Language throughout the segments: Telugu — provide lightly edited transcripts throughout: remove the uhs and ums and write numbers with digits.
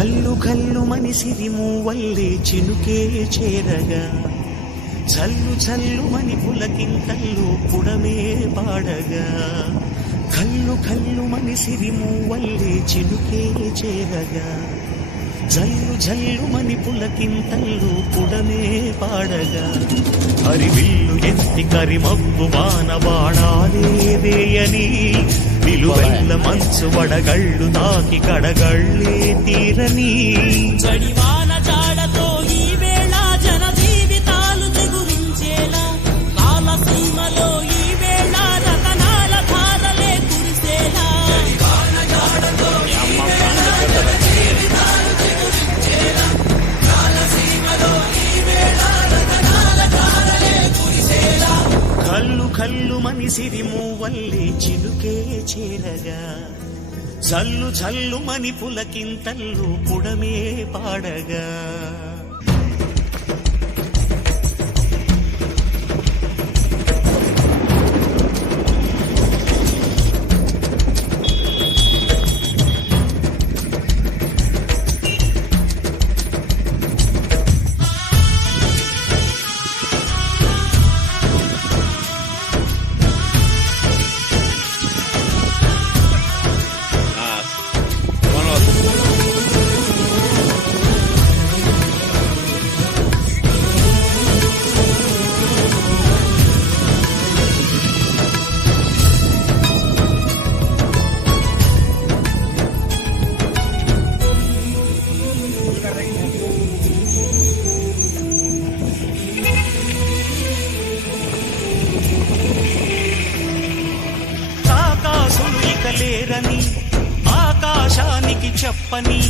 కల్లు కల్లు మనిసిరి మూవల్లే చినుకే చేరగా జల్లు జల్లు మని పులకింతల్లు పుడమే పాడగా కల్లు కల్లు మనిసిరి మూవల్లే చినుకే చేరగా జల్లు జల్లు మని పులకింతల్లు పుడమే పాడగా హరివిల్లు ఎత్తి కరిమబ్బు వాన వాడాలే వేయని నిలువెల్ల మంచు వడగళ్ళు తాకి కడగళ్ళే తీరని జడివాన జాడతో ఈ వేళ జన జీవితాలు చిగురించేలా కాలసీమలో ఈ వేళ రతనాల ధారలే కురిసేలా జడివాన జాడతో ఈ వేళ జన జీవితాలు చిగురించేలా కాలసీమలో ఈ వేళ రతనాల ధారలే కురిసేలా కల్లు కల్లు మనిసిరి మూవల్లే చినుకే చేరగా జల్లు జల్లు మని పులకింతల్లు పుడమే పాడగా లేరని ఆకాశానికి చెప్పని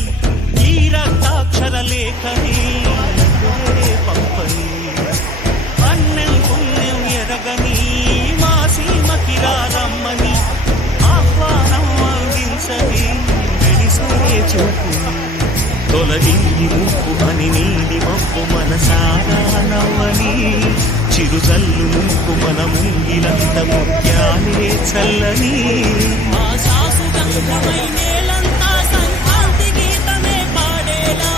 ఈ రక్తాక్షర లేఖని పంపని అన్నం పుణ్యం ఎరగని మా సీమకి రమ్మని ఆహ్వానం అందించని వెలిసే చూపు తొలగింది ముప్పు అని నీలి మప్పు మనసారా నవ్వని చిరుజల్లు ముక్కు మన ముంగిలంత ముత్యాలే చల్లని మా శాశ్వతమై నేలంతా సంక్రాంతి గీతమే పాడేలా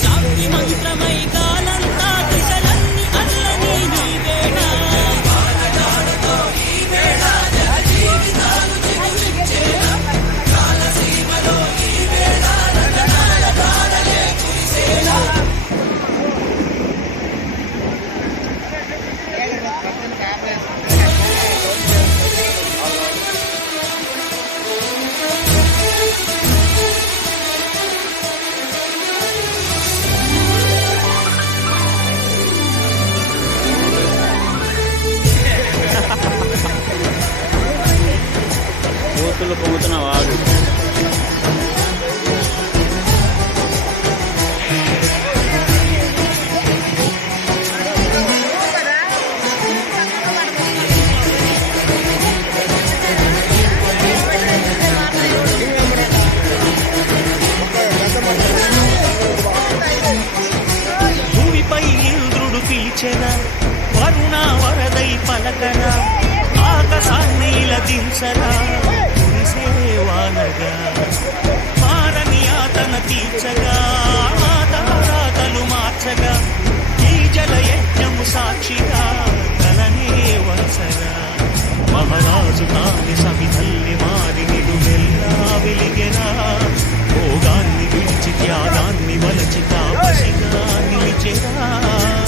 శాంతి మంత్రమై కాలంతా దిశలన్నీ అల్లని నీ వేళ వానజాడతో ఈ వేళ జన జీవితాలు చిగురించేలా కాలసీమలో ఈ వేళ రతనాల ధారలే కురిసేలా కోతులు పొంగుతున్న వాడు భూమిపై ఇంద్రుడు పిలిచెన వరుణ వరదై పలకన ఆకాశాన్ని దించరా కురిసేవానగా మారని ఆతన తీర్చగా మాతారాతలు మార్చగా ఈ జల యజ్ఞము సాక్షిగా కలనే వలసగా మహారాజు కాని సమితల్లి మారి నిలువెల్లా వెలిగెనా భోగాన్ని విడిచి త్యాగాన్ని వలచి తాపసిగా నిలిచెరా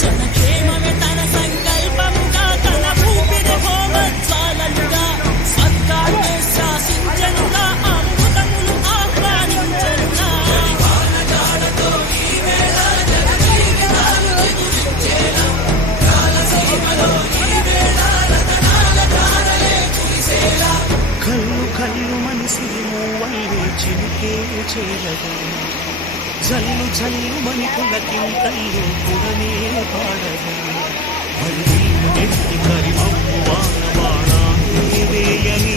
జనక్షేమమే తన సంకల్పముగా తన ఊపిరి హోమజ్వాలలుగా స్వర్గాన్ని శాసించనుగా అమృతములు ఆహ్వానించనుగా వానజాడతో ఈ వేళ జన జీవితాలు చిగురించేలా కాలసీమలో ఈ వేళ రతనాల ధారలే కురిసేలా కల్లు కల్లు మనిసిరి మూవల్లే చినుకే చేరగా జల్లు జల్లు మని పులకింతల్లు పుడమే పాడగా హరివిల్లు ఎత్తి కరిమబ్బు వాన వాడాలే వేయని